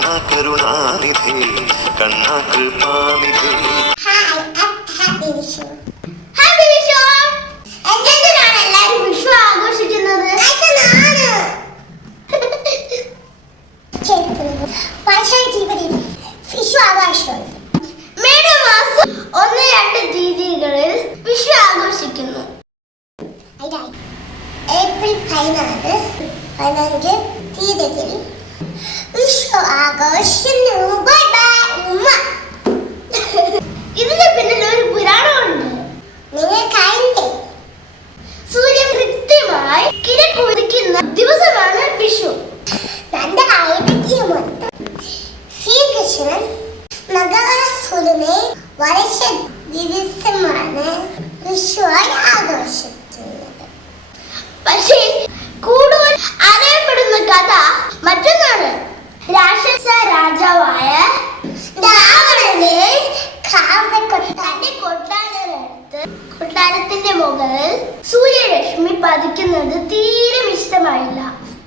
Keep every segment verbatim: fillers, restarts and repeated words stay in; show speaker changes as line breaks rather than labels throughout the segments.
കണ്ണാ കരുണാനിധി കണ്ണാ കൃപാനിധി.
ഹാപ്പി വിഷു. ഹാപ്പി വിഷു. എന്തിനാണ് എല്ലാവരും വിഷു ആഘോഷിക്കുന്നത്? വിഷു ആഘോഷം മേടമാസം ഒന്ന് രണ്ട് തീയതികളിൽ വിഷു ആഘോഷിക്കുന്നു. ഏപ്രിൽ പതിനാല് പതിനഞ്ച് തീയതികളിൽ വിഷു ആഘോഷിക്കുന്നു. ബൈ ബൈ ഉമ്മ. ഇതിന്റെ പിന്നിൽ ഒരു പുരാണമുണ്ട്. നിങ്ങൾ കണ്ടേ? സൂര്യൻ കൃത്യമായി കിഴക്കുദിക്കുന്ന ദിവസമാണ് വിഷു. തന്റെ ഐതിഹ്യമൊത്ത് ശ്രീകൃഷ്ണൻ നഗാസുരനെ വരച്ച ദിവസമാണ് വിഷുവായി ആഘോഷിക്കുന്നത്. പക്ഷേ കൂടുതൽ അറിയപ്പെടുന്ന കഥ മറ്റൊന്നാണ്. രാക്ഷസ രാജാവായ രാവണനെ തന്റെ കൊട്ടാരത്ത് കൊട്ടാരത്തിന്റെ മുകളിൽ സൂര്യരശ്മി പതിക്കുന്നത് തീരെ ഇഷ്ടമായില്ല.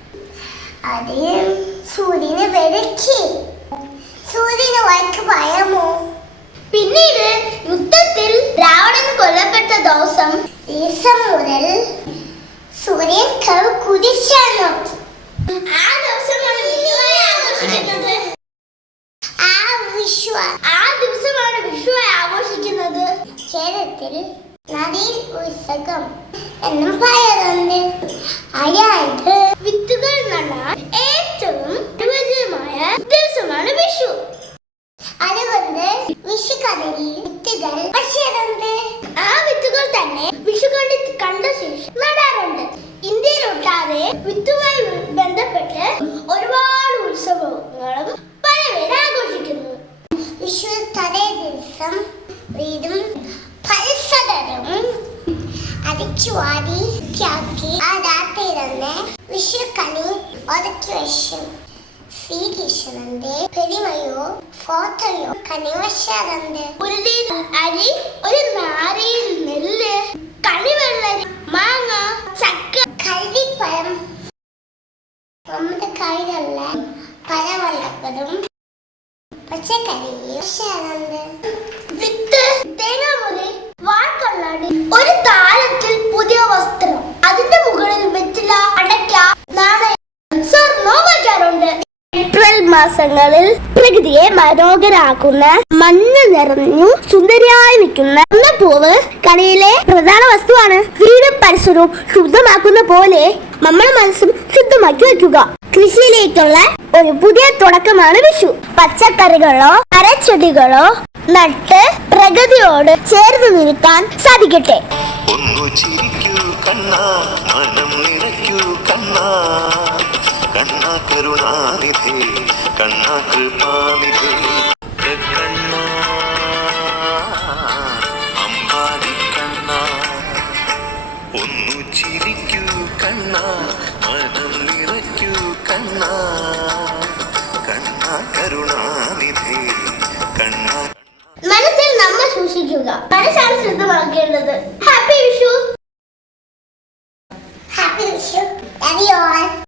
അദ്ദേഹം സൂര്യനെ വിലക്കി. സൂര്യന് വഴക്ക് പറയാമോ? പിന്നീട് യുദ്ധത്തിൽ രാവണൻ കൊല്ലപ്പെട്ട ദിവസം ദിവസം മുതൽ സൂര്യൻ കുതിച്ചാൻ നോക്കി. ആ ദിവസമാണ് ആഘോഷിക്കുന്നത്. ആ വിഷു ആ ദിവസമാണ് വിഷു ആഘോഷിക്കുന്നത്. കേരളത്തിൽ നദീ ഉത്സവം എന്നും പറയാറുണ്ട്. അതായത് വിത്തുകൾ നടാൻ ഏറ്റവും അനുയോജ്യമായ ദിവസമാണ് വിഷു. അതുകൊണ്ട് വിഷു കടലിൽ വിത്തുകൾ വച്ചാറുണ്ട്. ആ വിത്തുകൾ തന്നെ വിഷു കണ്ടി കണ്ട ശേഷം നടാറുണ്ട്. ഇന്ത്യയിലൊട്ടാതെ വിത്തുമായി ബന്ധപ്പെട്ട് ഒരുപാട് ഉത്സവങ്ങളും പലവരും ആഘോഷിക്കുന്നു. വിഷു തലേ ദിവസം വീടും പരിസരവും അരച്ചു വാരി വൃത്തിയാക്കി ആ രാത്രി തന്നെ വിഷു കണി ഒതുക്കി വയ്ക്കും. ശ്രീകൃഷ്ണന്റെ പെരുമയോ ഫോട്ടോയോ കണി വയ്ക്കാറുണ്ട്. ഒരു അരി, ഒരു നാരയിൽ നെല്ല്, കണിവെള്ളരി, മാങ്ങ, ചക്ക, കള്ളിപ്പഴം, നമ്മുടെ കൈകളില പഴവള്ളപ്പതും പച്ചക്കറിയും വയ്ക്കാറുണ്ട്. വിത്ത്, തേങ്ങാമുറി, വാഴക്കള്ളാടി, ഒരു താലത്തിൽ പുതിയ വസ്ത്രം, അതിന്റെ മുകളിൽ വെറ്റില, അടയ്ക്ക, നാണയം, സ്വർണ്ണവും വയ്ക്കാറുണ്ട്. ഏപ്രിൽ മാസങ്ങളിൽ പ്രകൃതിയെ മനോഹരാക്കുന്ന മഞ്ഞ നിറഞ്ഞു സുന്ദരിയായി നിൽക്കുന്ന പൂവ് കണിയിലെ പ്രധാന വസ്തുവാണ്. വീടും പരിസരവും ശുദ്ധമാക്കുന്ന പോലെ നമ്മുടെ മനസ്സും ശുദ്ധമാക്കി വയ്ക്കുക. കൃഷിയിലേക്കുള്ള ഒരു പുതിയ തുടക്കമാണ് വിഷു. പച്ചക്കറികളോ മരച്ചെടികളോ നട്ട് പ്രകൃതിയോട് ചേർന്ന് നിൽക്കാൻ സാധിക്കട്ടെ.
ഒന്നു ചിരിക്കൂ കണ്ണാ, മനം നിറയ്ക്കൂ കണ്ണാ, കണ്ണാ കരുണാനിധി കണ്ണാ കൃപാനിധി. കണ്ണാ അമ്പാടി കണ്ണാ, ഒന്നു ചിരിക്കൂ കണ്ണാ, മനം നിറയ്ക്കൂ കണ്ണാ, കണ്ണാ കരുണാനിധി കണ്ണാ.
മനസ്സിൽ നമ്മൾ സൂക്ഷിക്കുക. മനസ്സാണ് ശുദ്ധമാക്കേണ്ടത്.